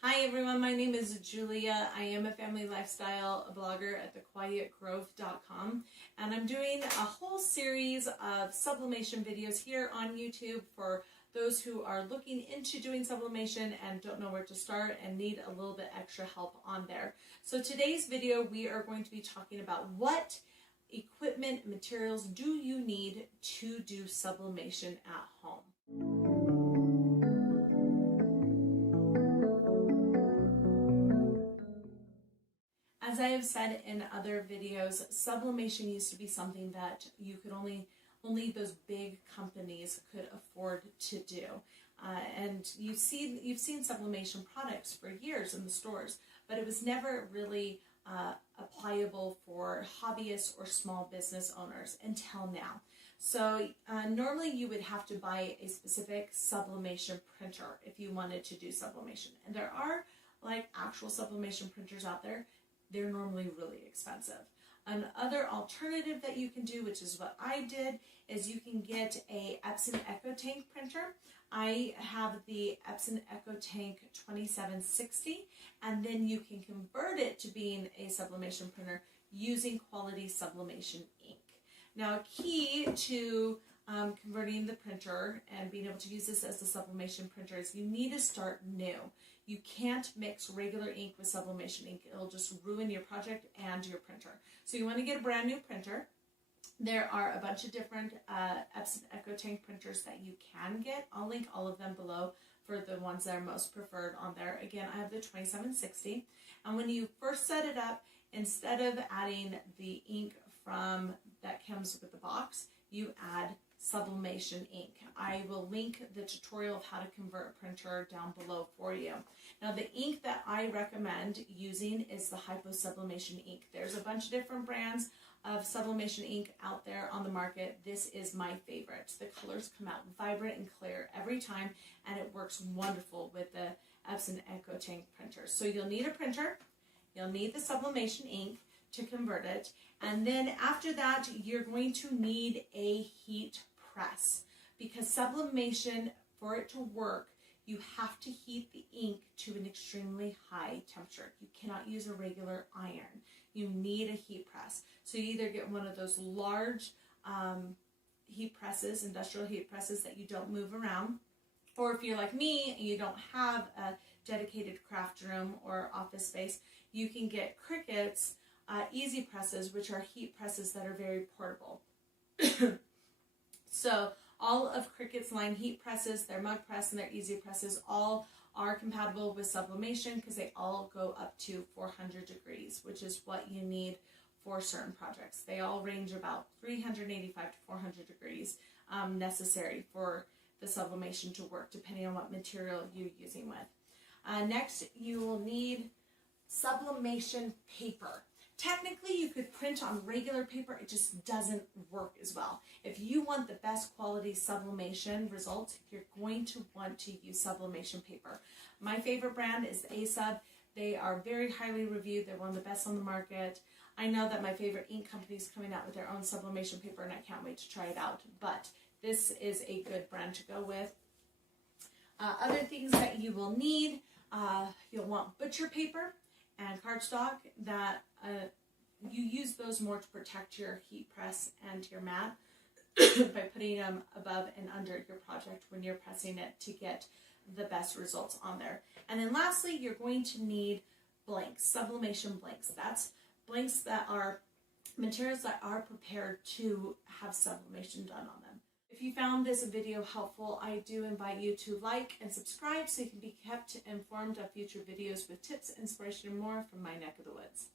Hi everyone, my name is Julia. I am a family lifestyle blogger at thequietgrove.com, and I'm doing a whole series of sublimation videos here on YouTube for those who are looking into doing sublimation and don't know where to start and need a little bit extra help on there. So today's video we are going to be talking about what equipment and materials do you need to do sublimation at home. As I have said in other videos, sublimation used to be something that you could only those big companies could afford to do. And you've seen sublimation products for years in the stores, but it was never really applicable for hobbyists or small business owners until now. So normally you would have to buy a specific sublimation printer if you wanted to do sublimation. And there are like actual sublimation printers out there. They're normally really expensive. Another alternative that you can do, which is what I did, is you can get a Epson EcoTank printer. I have the Epson EcoTank 2760, and then you can convert it to being a sublimation printer using quality sublimation ink. Now, a key to converting the printer and being able to use this as the sublimation printer is you need to start new. You can't mix regular ink with sublimation ink. It'll just ruin your project and your printer. So you want to get a brand new printer. There are a bunch of different Epson EcoTank printers that you can get. I'll link all of them below for the ones that are most preferred on there. Again, I have the 2760. And when you first set it up, instead of adding the ink from that comes with the box, you add sublimation ink. I will link the tutorial of how to convert a printer down below for you. Now, the ink that I recommend using is the Hypo Sublimation ink. There's a bunch of different brands of sublimation ink out there on the market. This is my favorite. The colors come out vibrant and clear every time, and it works wonderful with the Epson EcoTank printer. So you'll need a printer, you'll need the sublimation ink to convert it, and then after that you're going to need a heat press, because sublimation, for it to work, you have to heat the ink to an extremely high temperature. You cannot use a regular iron. You need a heat press. So you either get one of those large heat presses, industrial heat presses that you don't move around, or if you're like me and you don't have a dedicated craft room or office space, you can get Cricut's easy presses, which are heat presses that are very portable. So all of Cricut's line heat presses, their mug press and their easy presses, all are compatible with sublimation because they all go up to 400 degrees, which is what you need for certain projects. They all range about 385 to 400 degrees necessary for the sublimation to work, depending on what material you're using with. Next, you will need sublimation paper. Technically, you could print on regular paper, it just doesn't work as well. If you want the best quality sublimation results, you're going to want to use sublimation paper. My favorite brand is A-Sub. They are very highly reviewed. They're one of the best on the market. I know that my favorite ink company is coming out with their own sublimation paper, and I can't wait to try it out. But this is a good brand to go with. Other things that you will need, you'll want butcher paper and cardstock. That you use those more to protect your heat press and your mat by putting them above and under your project when you're pressing it to get the best results on there. And then lastly, you're going to need blanks, sublimation blanks. That's blanks that are materials that are prepared to have sublimation done on them. If you found this video helpful, I do invite you to like and subscribe so you can be kept informed of future videos with tips, inspiration, and more from my neck of the woods.